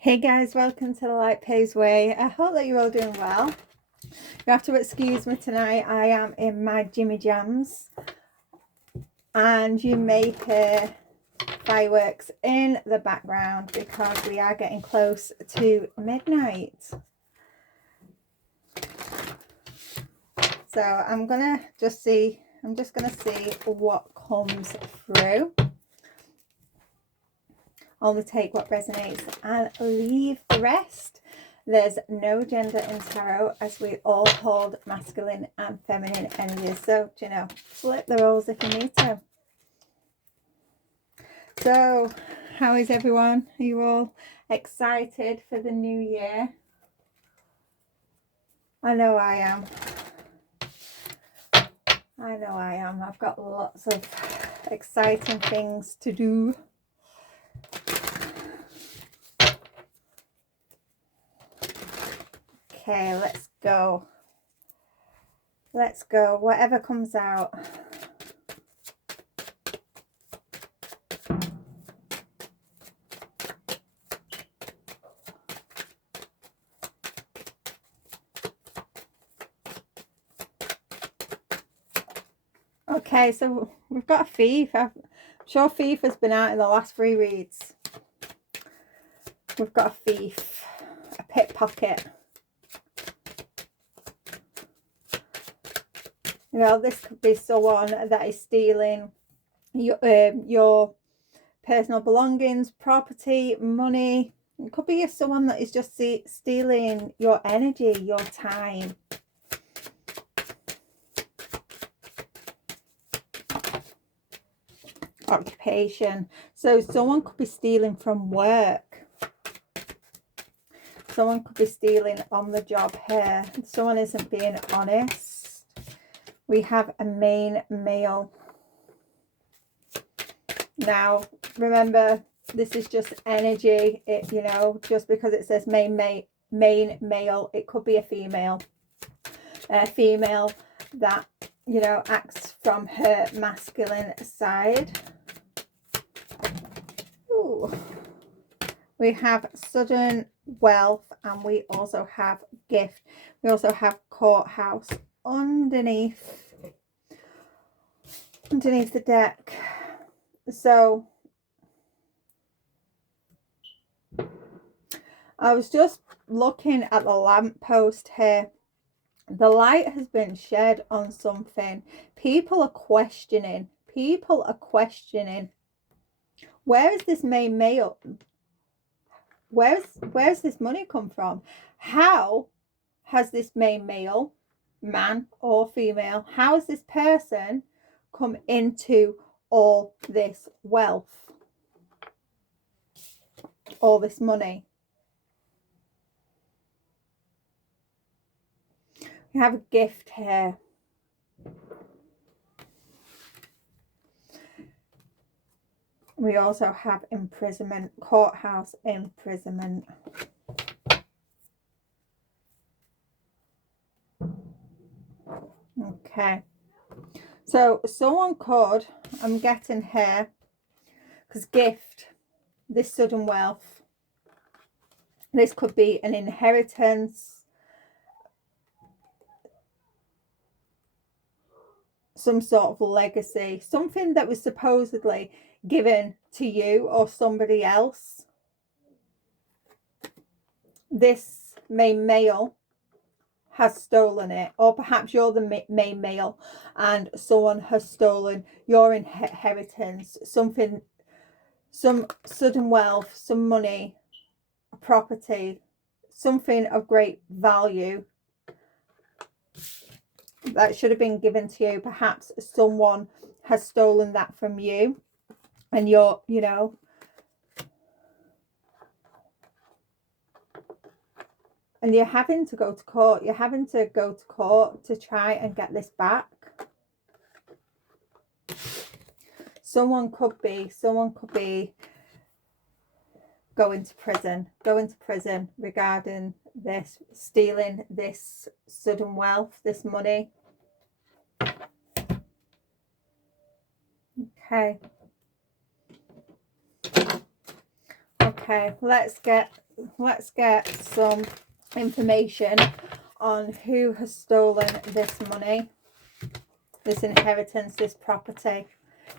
Hey guys, welcome to the Light Pays Way. I hope that you're all doing well. You have to excuse me tonight. I am in my Jimmy Jams and you may hear fireworks in the background because we are getting close to midnight. So I'm just gonna see what comes through. Only take what resonates and leave the rest. There's no gender in tarot as we all hold masculine and feminine energies. So, flip the roles if you need to. So, how is everyone? Are you all excited for the new year? I know I am. I've got lots of exciting things to do. Okay, let's go. Whatever comes out. Okay, so we've got a thief. I'm sure thief has been out in the last 3 reads. We've got a thief, a pickpocket. This could be someone that is stealing your personal belongings, property, money. It could be someone that is just stealing your energy, your time. Occupation. So someone could be stealing from work. Someone could be stealing on the job here. Someone isn't being honest. We have a main male. Now, remember, this is just energy. Just because it says main male, it could be a female. A female that, acts from her masculine side. Ooh. We have sudden wealth and we also have gift. We also have courthouse underneath the deck. So I was just looking at the lamppost here. The light has been shed on something. People are questioning. Where is this main male? Where's this money come from? How has this main male, man or female, how has this person come into all this wealth, all this money? We have a gift here. We also have imprisonment, courthouse imprisonment. Okay. So someone could, I'm getting here, because gift, this sudden wealth, this could be an inheritance, some sort of legacy, something that was supposedly given to you or somebody else. This main male has stolen it, or perhaps you're the main male and someone has stolen your inheritance, something, some sudden wealth, some money, property, something of great value that should have been given to you. Perhaps someone has stolen that from you and you're, and you're having to go to court. You're having to go to court to try and get this back. Someone could be going to prison regarding this, stealing this sudden wealth, this money. Okay, let's get get some information on who has stolen this money, this inheritance, this property.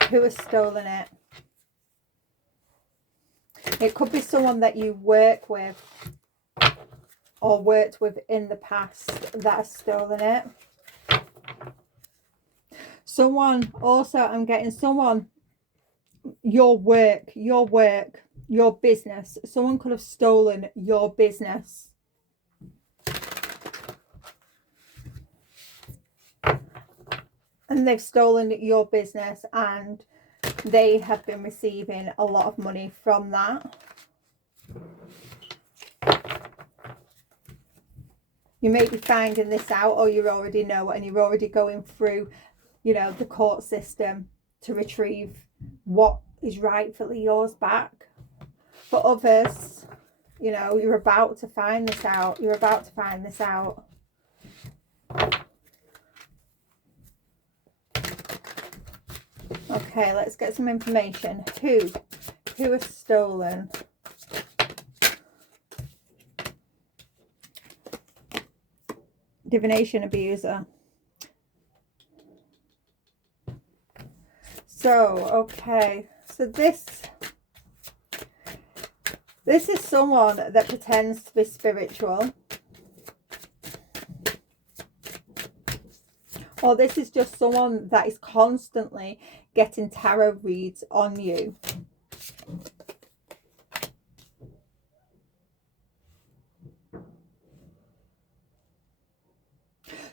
Who has stolen it? It could be someone that you work with or worked with in the past that has stolen it. Someone, also I'm getting someone, your work, your business. Someone could have stolen your business. And they've stolen your business and they have been receiving a lot of money from that. You may be finding this out, or you already know, and you're already going through, you know, the court system to retrieve what is rightfully yours back. For others, you know, you're about to find this out. You're about to find this out. Okay, let's get some information. Who has stolen? Divination abuser. So, okay. So this is someone that pretends to be spiritual. Or this is just someone that is constantly getting tarot reads on you.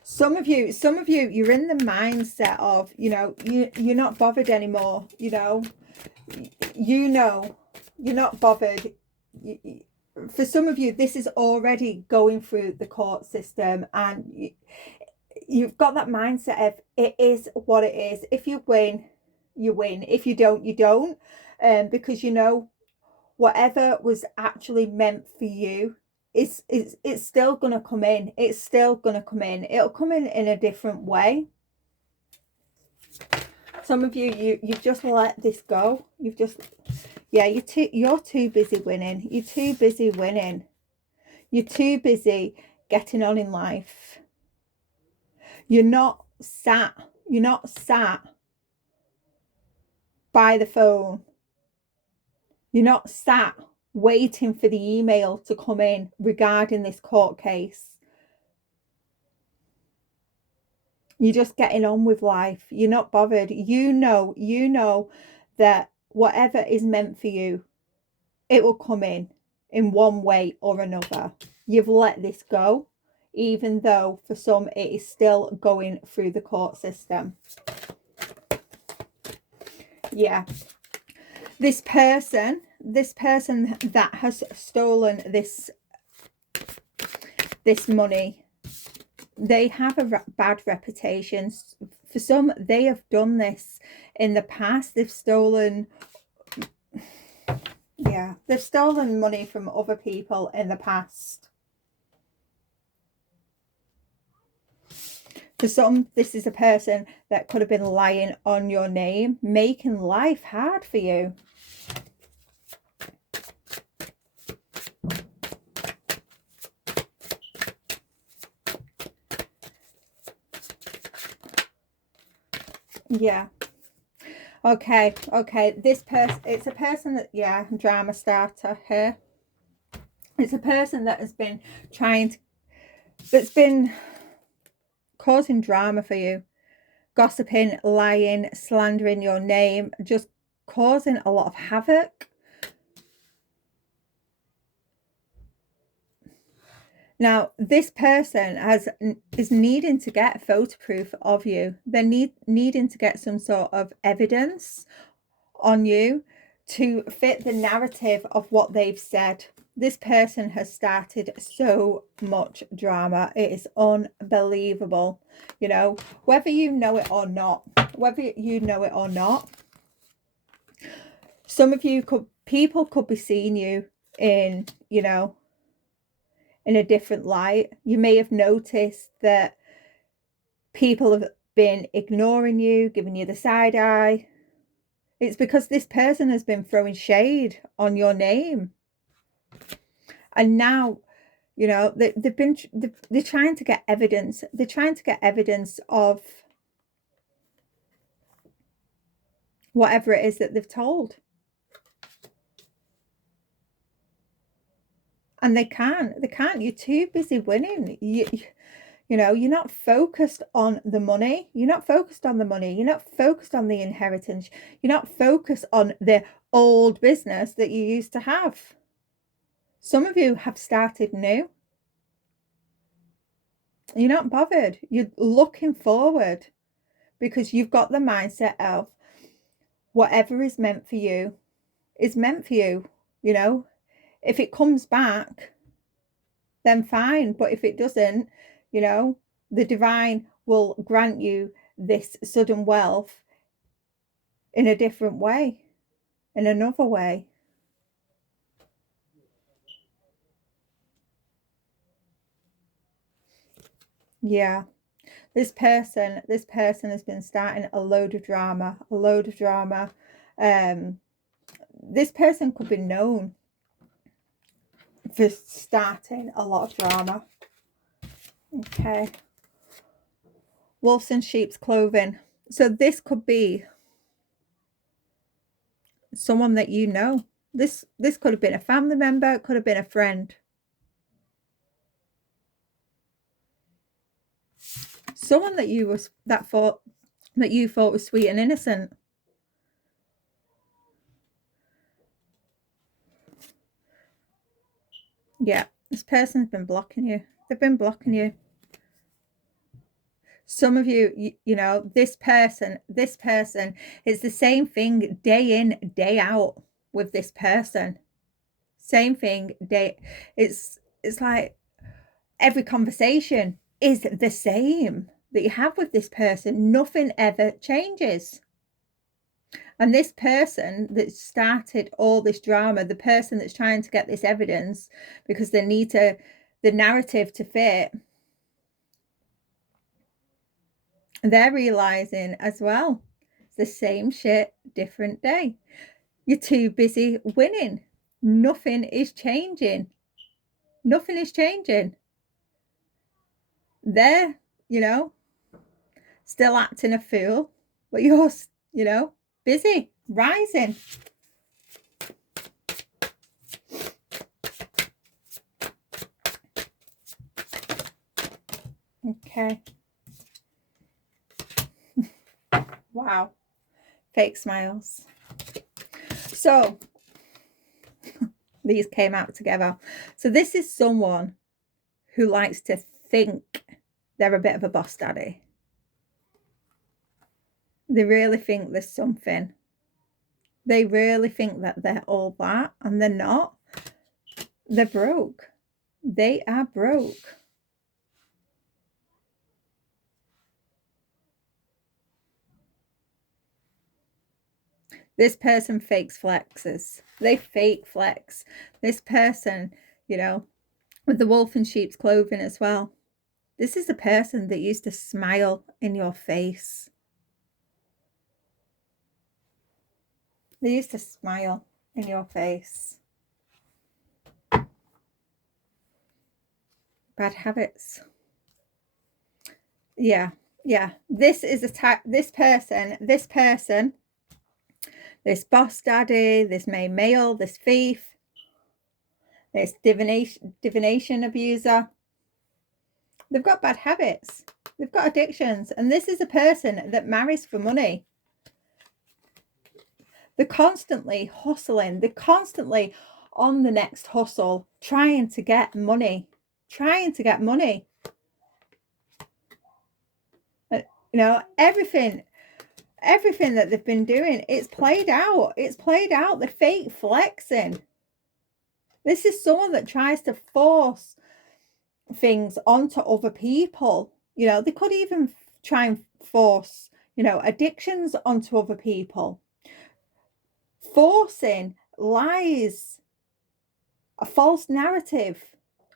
Some of you, you're in the mindset of, you know, you're not bothered anymore, you know, you're not bothered. For some of you, this is already going through the court system, and you've got that mindset of it is what it is. If you win, you win. If you don't, you don't. Because you know, whatever was actually meant for you, it's still gonna come in. It's still gonna come in. It'll come in a different way. Some of you, you've just let this go. You've just, yeah, you're too busy winning. You're too busy winning. You're too busy getting on in life. You're not sat by the phone. You're not sat waiting for the email to come in regarding this court case. You're just getting on with life. You're not bothered. You know that whatever is meant for you, it will come in one way or another. You've let this go, even though for some it is still going through the court system. Yeah. This person that has stolen this money, they have a bad reputation. For some, they have done this in the past. They've stolen, yeah, they've stolen money from other people in the past. For some, this is a person that could have been lying on your name, making life hard for you. Yeah. Okay. This person, it's a person that, yeah, drama starter here. It's a person that has been that's been causing drama for you. Gossiping, lying, slandering your name, just causing a lot of havoc. Now, this person is needing to get photo proof of you. They're needing to get some sort of evidence on you to fit the narrative of what they've said. This person has started so much drama. It is unbelievable. You know, whether you know it or not, some of you people could be seeing you in, you know, in a different light. You may have noticed that people have been ignoring you, giving you the side eye. It's because this person has been throwing shade on your name. And now, you know, they're trying to get evidence. They're trying to get evidence of whatever it is that they've told. And they can't. They can't. You're too busy winning. You know, you're not focused on the money. You're not focused on the money. You're not focused on the inheritance. You're not focused on the old business that you used to have. Some of you have started new. You're not bothered. You're looking forward because you've got the mindset of whatever is meant for you is meant for you. You know, if it comes back, then fine. But if it doesn't, you know, the divine will grant you this sudden wealth in a different way, in another way. Yeah. This person has been starting a load of drama, This person could be known for starting a lot of drama. Okay. Wolves in sheep's clothing. So this could be someone that you know. This could have been a family member, it could have been a friend. Someone that you thought was sweet and innocent. Yeah, this person's been blocking you. They've been blocking you. Some of you, you know, this person, it's the same thing day in, day out with this person. Same thing, it's like every conversation is the same that you have with this person. Nothing ever changes. And this person that started all this drama, the person that's trying to get this evidence because they need the narrative to fit, they're realizing as well, it's the same shit, different day. You're too busy winning. Nothing is changing. Nothing is changing. They're, you know, still acting a fool, but you're, you know, busy, rising. Okay. Wow. Fake smiles. So these came out together. So this is someone who likes to think they're a bit of a boss daddy. They really think there's something. They really think that they're all that, and they're not. They're broke. They are broke. This person fakes flexes. They fake flex. This person, you know, with the wolf in sheep's clothing as well. This is a person that used to smile in your face. They used to smile in your face. Bad habits. Yeah. This is a type, this person, this boss daddy, this male, this thief, this divination abuser. They've got bad habits. They've got addictions. And this is a person that marries for money. They're constantly hustling. They're constantly on the next hustle, trying to get money. You know, everything that they've been doing, it's played out. The fake flexing. This is someone that tries to force things onto other people. You know, they could even try and force, you know, addictions onto other people. Forcing lies, a false narrative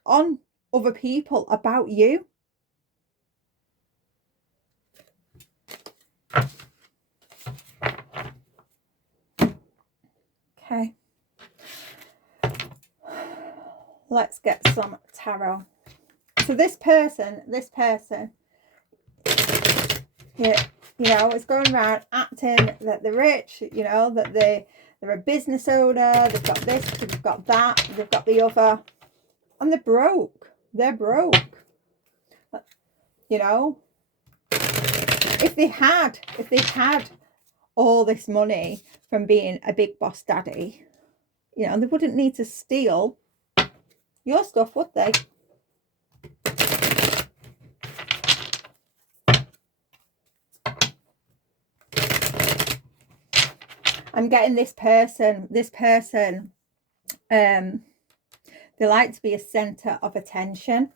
on other people about you. Okay. let's get some tarot. So this person, yeah, you know, is going around acting that they're rich, you know, that they're a business owner, they've got this, they've got that, they've got the other, and they're broke. They're broke. You know, if they had all this money from being a big boss daddy, you know, they wouldn't need to steal your stuff, would they? I'm getting this person, they like to be a center of attention.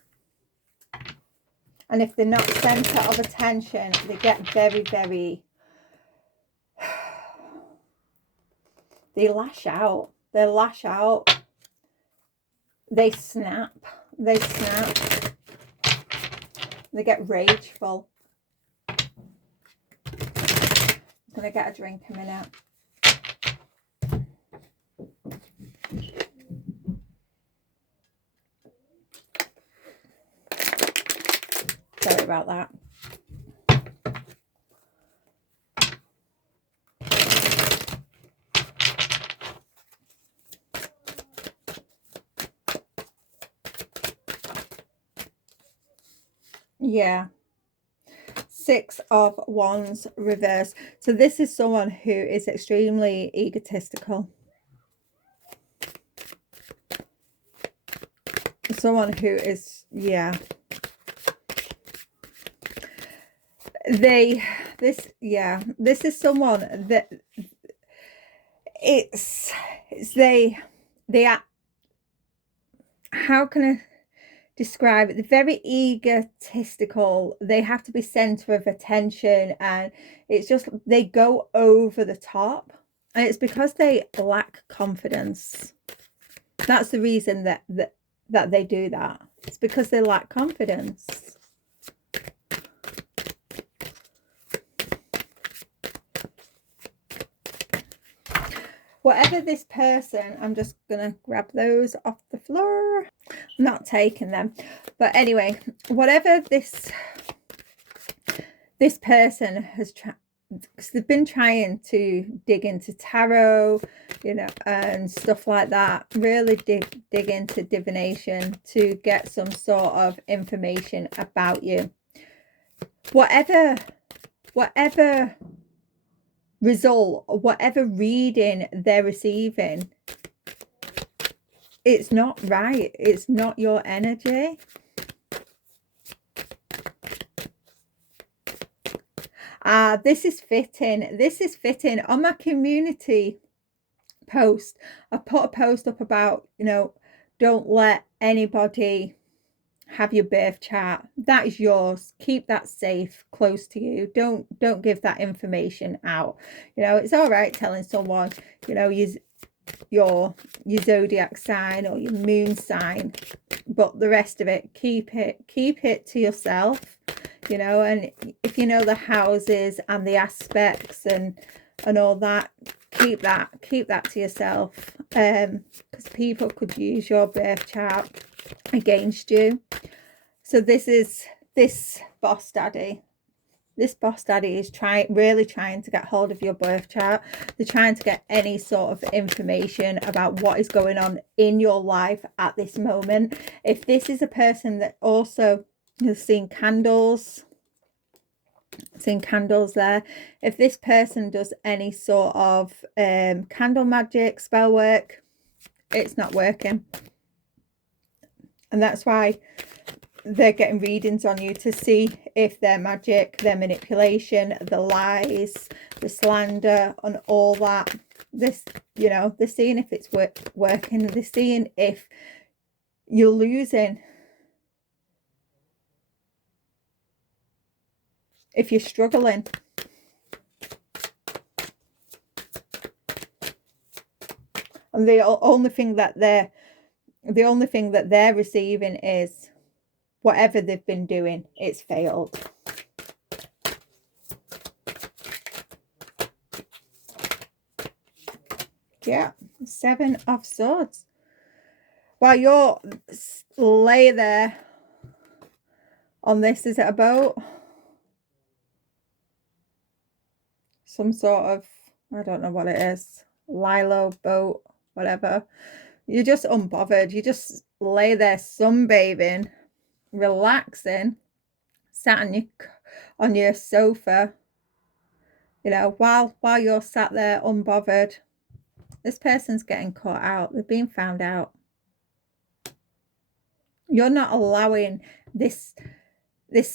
And if they're not center of attention, they get very, very, they lash out. They lash out. They snap. They snap. They get rageful. I'm going to get a drink in a minute. Sorry about that. Yeah. 6 of Wands reverse. So this is someone who is extremely egotistical. Someone who is, yeah. This is someone that they are, how can I describe it? They're very egotistical. They have to be center of attention, and it's just, they go over the top, and it's because they lack confidence. That's the reason that they do that. It's because they lack confidence. Whatever this person, I'm just gonna grab those off the floor. I'm not taking them, but anyway, whatever this person has tried, because they've been trying to dig into tarot, you know, and stuff like that, really dig into divination to get some sort of information about you. Whatever result, whatever reading they're receiving, it's not right. It's not your energy. This is fitting. This is fitting. On my community post, I put a post up about, you know, don't let anybody have your birth chart. That is yours. Keep that safe, close to you. Don't give that information out. You know, it's all right telling someone, you know, your zodiac sign or your moon sign, but the rest of it, keep it to yourself. You know, and if you know the houses and the aspects and all that, keep that to yourself, because people could use your birth chart against you. So this boss daddy is really trying to get hold of your birth chart. They're trying to get any sort of information about what is going on in your life at this moment. If this is a person that also has seen candles there, if this person does any sort of candle magic, spell work, it's not working. And that's why they're getting readings on you, to see if their magic, their manipulation, the lies, the slander and all that, this, you know, they're seeing if it's working. They're seeing if you're losing, if you're struggling. And the only thing that they're receiving is whatever they've been doing, it's failed. Yeah, 7 of Swords. while you're lay there on this, is it a boat? Some sort of, I don't know what it is, lilo boat, whatever. You're just unbothered. You just lay there sunbathing, relaxing, sat on your sofa, you know, while you're sat there unbothered. This person's getting caught out. They're being found out. You're not allowing this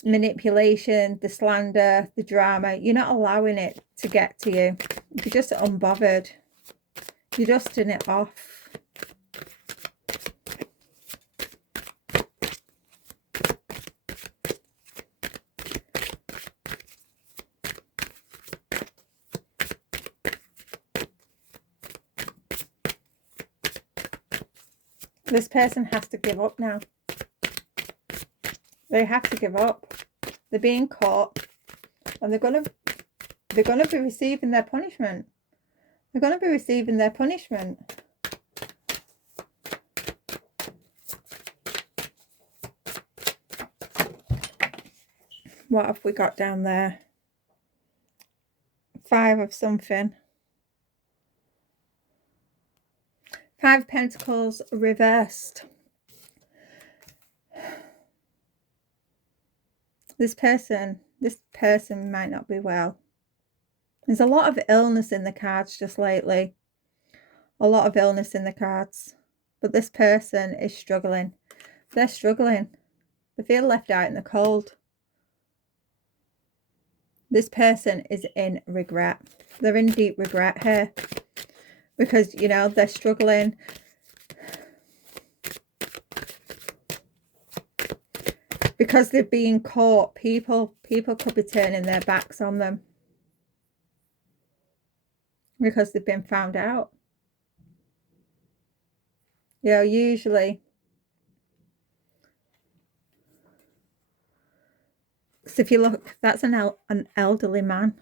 manipulation, the slander, the drama. You're not allowing it to get to you. You're just unbothered. You're dusting it off. This person has to give up now. They have to give up. They're being caught, and they're gonna be receiving their punishment. They're gonna be receiving their punishment. What have we got down there? 5 of something. 5 Pentacles reversed. This person might not be well. There's a lot of illness in the cards just lately. A lot of illness in the cards. But this person is struggling. They're struggling. They feel left out in the cold. This person is in regret. They're in deep regret here. Because, you know, they're struggling. Because they're being caught, people could be turning their backs on them. Because they've been found out. You know, usually. So if you look, that's an elderly man.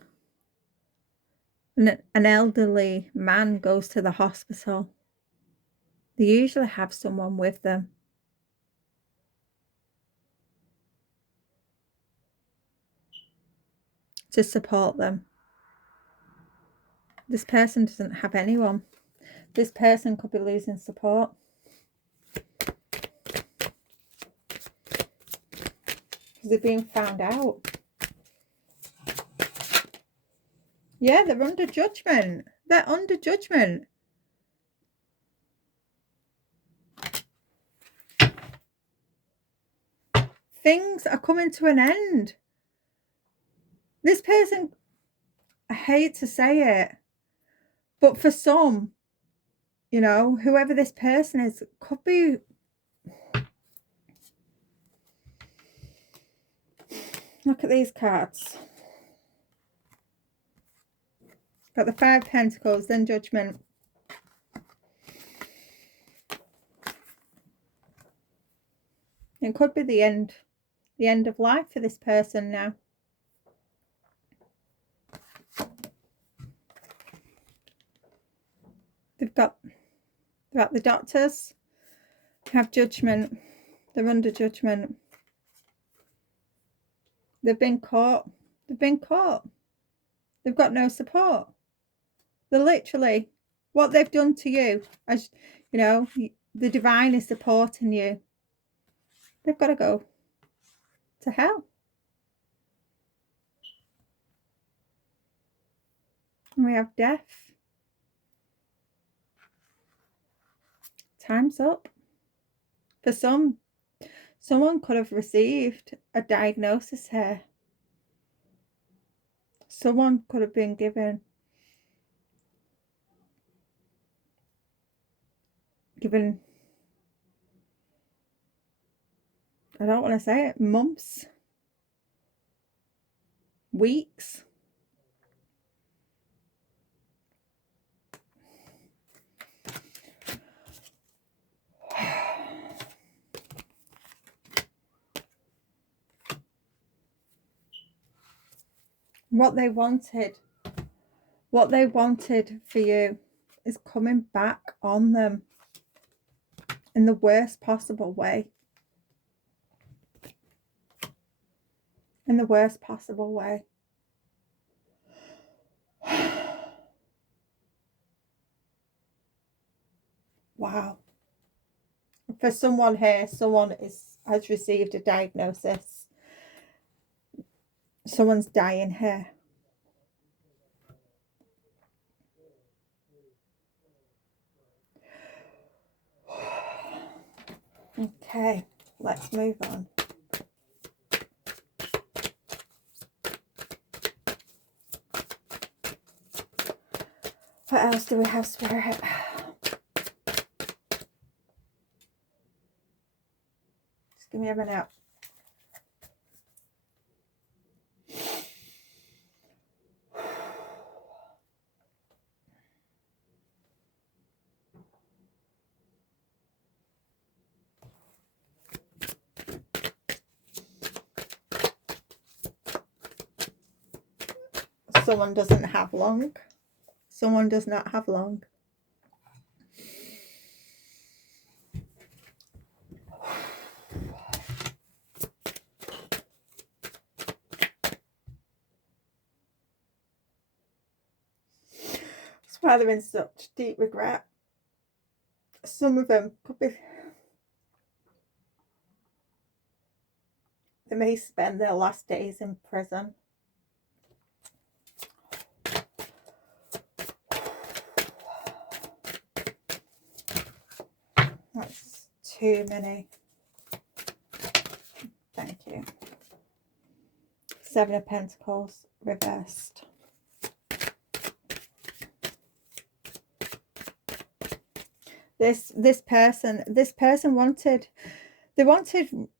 An elderly man goes to the hospital. They usually have someone with them. To support them. This person doesn't have anyone. This person could be losing support. Because they're being found out. Yeah, they're under judgment. They're under judgment. Things are coming to an end. This person, I hate to say it, but for some, you know, whoever this person is, could be... Look at these cards. Got the 5 Pentacles, then Judgment. It could be the end of life for this person now. They're at the doctors, have judgment. They're under judgment. They've been caught. They've been caught. They've got no support. They're literally, what they've done to you, as you know, the divine is supporting you. They've got to go to hell. And we have death. Time's up. For some, someone could have received a diagnosis here. Someone could have been given I don't want to say it, months, weeks. What they wanted for you is coming back on them. in the worst possible way. In the worst possible way. Wow. For someone here, someone has received a diagnosis. Someone's dying here. Okay, let's move on. What else do we have, Spirit? Just give me a minute. Someone doesn't have long. Someone does not have long. That's why they're in such deep regret. Some of them could be... They may spend their last days in prison. That's too many. Thank you. Seven of Pentacles reversed. This person wanted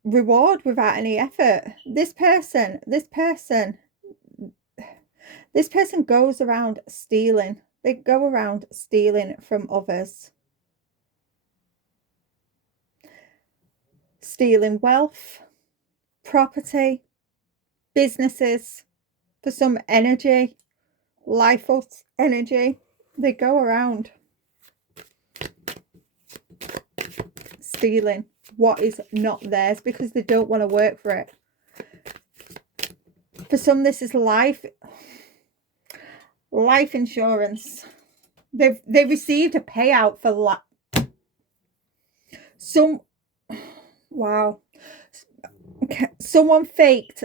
reward without any effort. This person goes around stealing. They go around stealing from others. Stealing wealth, property, businesses, for some energy, life force energy. They go around stealing what is not theirs because they don't want to work for it. For some, this is life insurance. They've received a payout for wow. Okay. Someone faked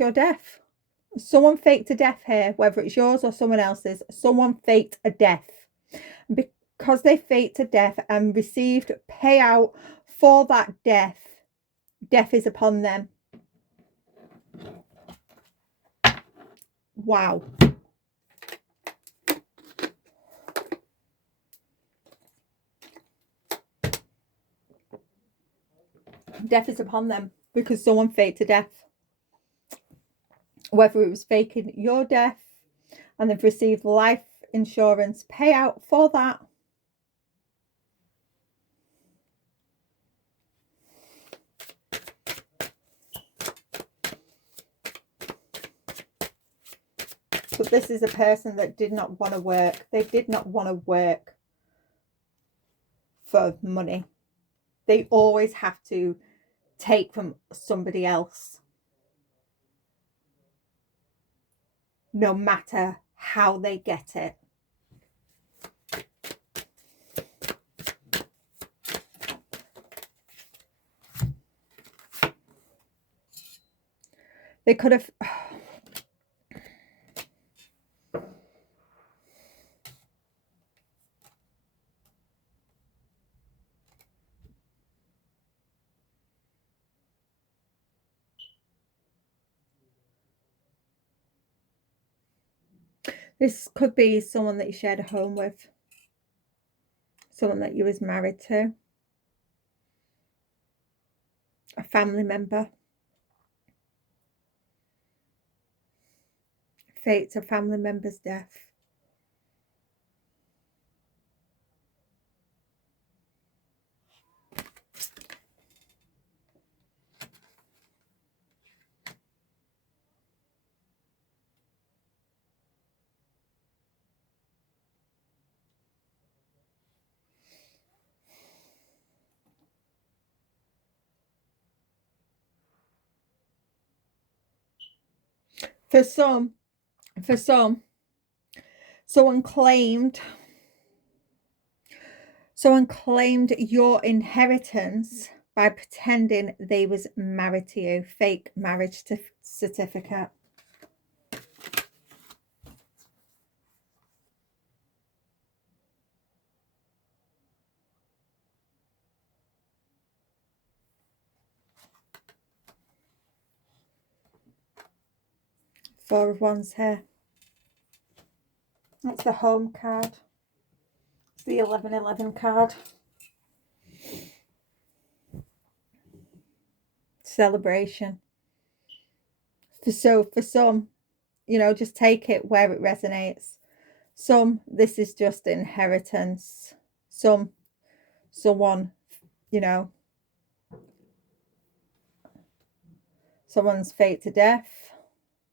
your death. Someone faked a death here, whether it's yours or someone else's. Someone faked a death. Because they faked a death and received payout for that death, death is upon them. Wow. Death is upon them because someone faked a death. Whether it was faking your death and they've received life insurance payout for that. But this is a person that did not want to work. They did not want to work for money. They always have to take from somebody else. No matter how they get it. They could have... This could be someone that you shared a home with. Someone that you was married to. A family member. Fate's a family member's death. For some, someone claimed your inheritance by pretending they was married to you. Fake marriage certificate. Four of Wands here. That's the home card. It's the 1111 card. Celebration. For some, you know, just take it where it resonates. Some, this is just inheritance. Someone, you know, someone's fate to death,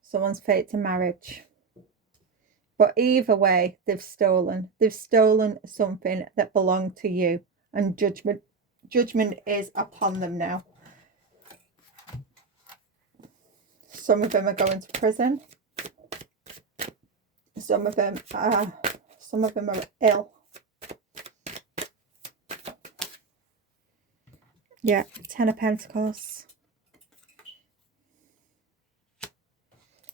someone's fate to marriage. But either way, they've stolen something that belonged to you, and judgment is upon them now. Some of them are going to prison. Some of them are ill. Yeah, 10 of Pentacles.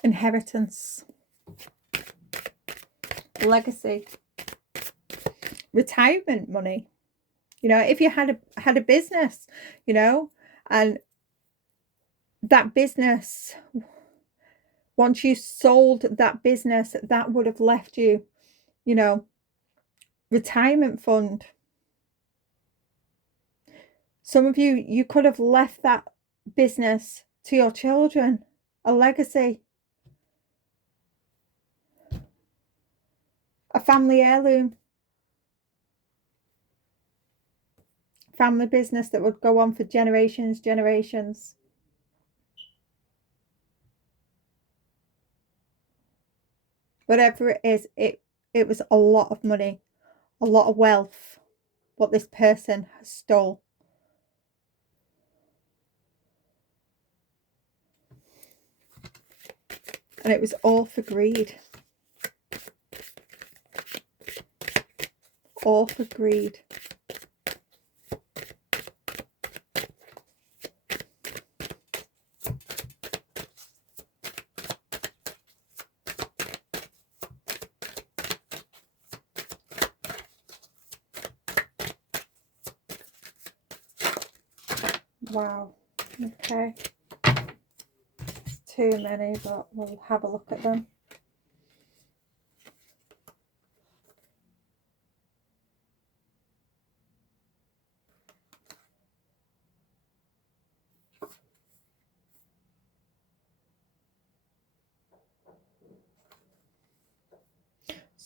Inheritance. Legacy. Retirement money. You know, if you had a business, you know, and that business, once you sold that business, that would have left you, you know, retirement fund. Some of you could have left that business to your children, a legacy, a family heirloom, family business that would go on for generations. Whatever it is, it was a lot of money, a lot of wealth, what this person has stole. And it was all for greed. All for greed. Wow. Okay. Too many, but we'll have a look at them.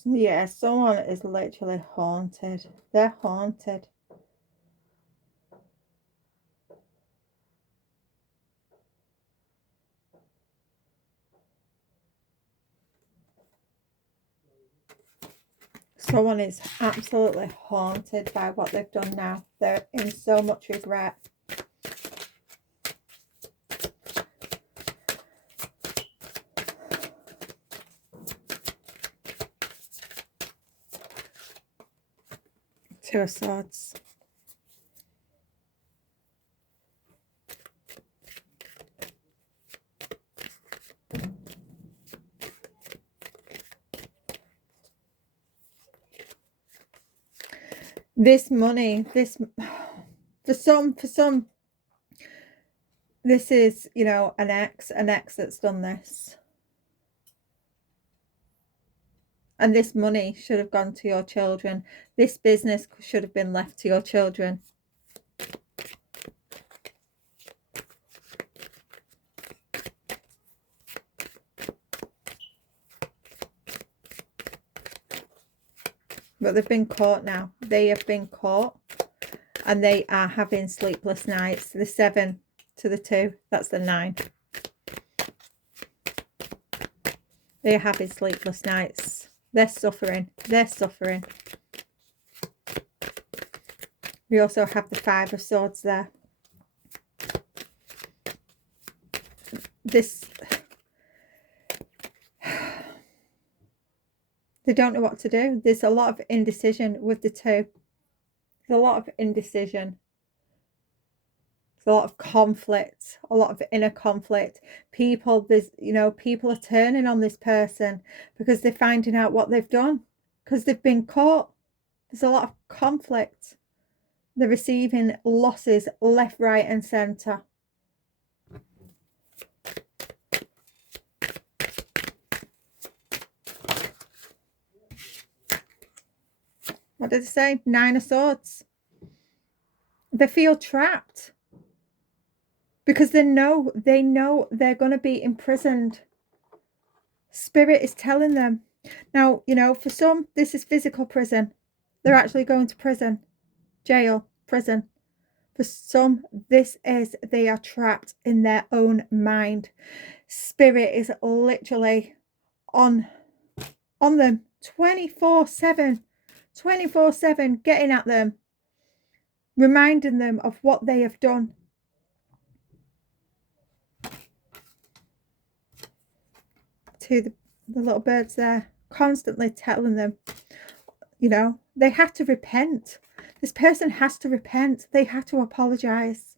Yeah, someone is literally haunted. They're haunted. Someone is absolutely haunted by what they've done now. They're in so much regret. Two of Swords. This money, for some, this is, you know, an ex that's done this. And this money should have gone to your children. This business should have been left to your children. But they've been caught now. They have been caught. And they are having sleepless nights. The 7 to the 2. That's the 9. They're having sleepless nights. They're suffering. They're suffering. We also have the 5 of Swords there. This They don't know what to do. There's a lot of indecision with the two. There's a lot of indecision. There's a lot of conflict, a lot of inner conflict. People, people are turning on this person because they're finding out what they've done, because they've been caught. There's a lot of conflict. They're receiving losses left, right, and centre. What did they say? 9 of Swords. They feel trapped because they know they're going to be imprisoned. Spirit is telling them. Now, for some, this is physical prison. They're actually going to prison, jail, prison. For some, this is they are trapped in their own mind. Spirit is literally on them 24/7, 24/7, getting at them, reminding them of what they have done. To the little birds there, constantly telling them, they have to repent. This person has to repent. They have to apologize.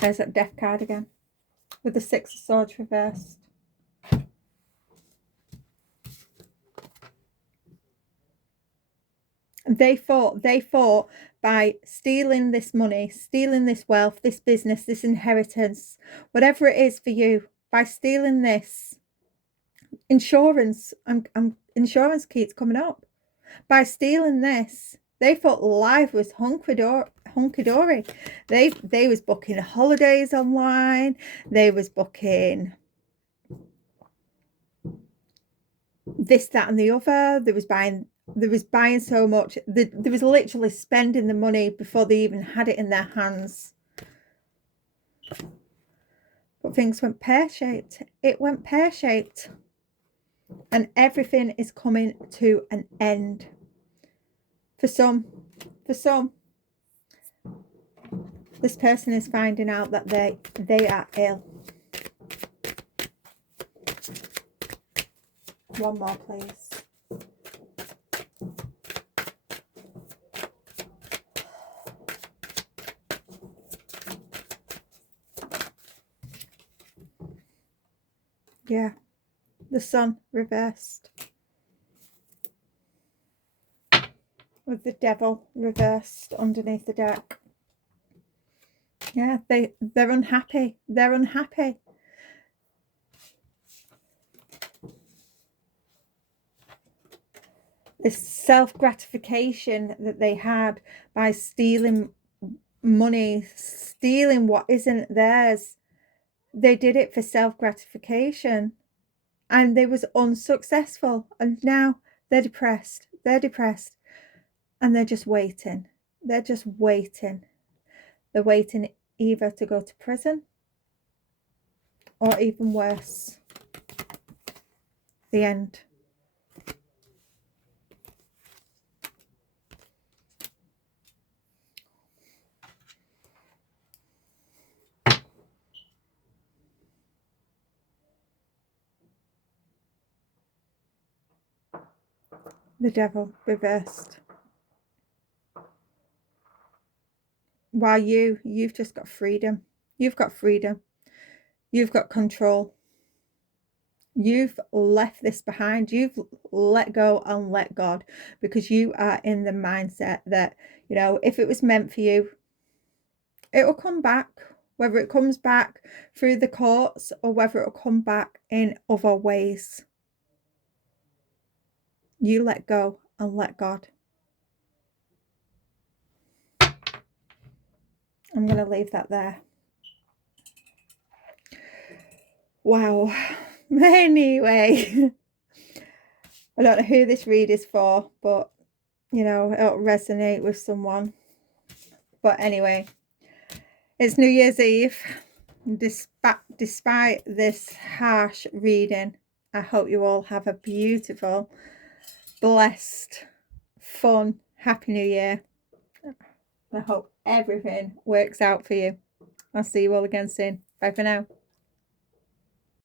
There's that Death card again with the 6 of Swords reversed. They fought by stealing this money, stealing this wealth, this business, this inheritance, whatever it is for you, by stealing this insurance. Insurance keeps coming up. By stealing this, they thought life was hunky-dory. They was booking holidays online. They was booking this, that, and the other. They was buying so much. There was literally spending the money before they even had it in their hands. But things went pear-shaped. It went pear-shaped. And everything is coming to an end. For some, this person is finding out that they are ill. One more, please. Yeah, the Sun reversed. With the Devil reversed underneath the deck. Yeah, they're unhappy. They're unhappy. This self-gratification that they had by stealing money, stealing what isn't theirs. They did it for self-gratification. And they was unsuccessful. And now they're depressed. They're depressed. And they're just waiting. They're just waiting. They're waiting either to go to prison or even worse, the end. The Devil reversed. While you've just got freedom. You've got freedom. You've got control. You've left this behind. You've let go and let God, because you are in the mindset that, if it was meant for you, it will come back. Whether it comes back through the courts or whether it will come back in other ways. You let go and let God. I'm going to leave that there. Wow. Anyway, I don't know who this read is for, but, it'll resonate with someone. But anyway, it's New Year's Eve. Despite this harsh reading, I hope you all have a beautiful, blessed, fun, happy new year. I hope everything works out for you. I'll see you all again soon. Bye for now.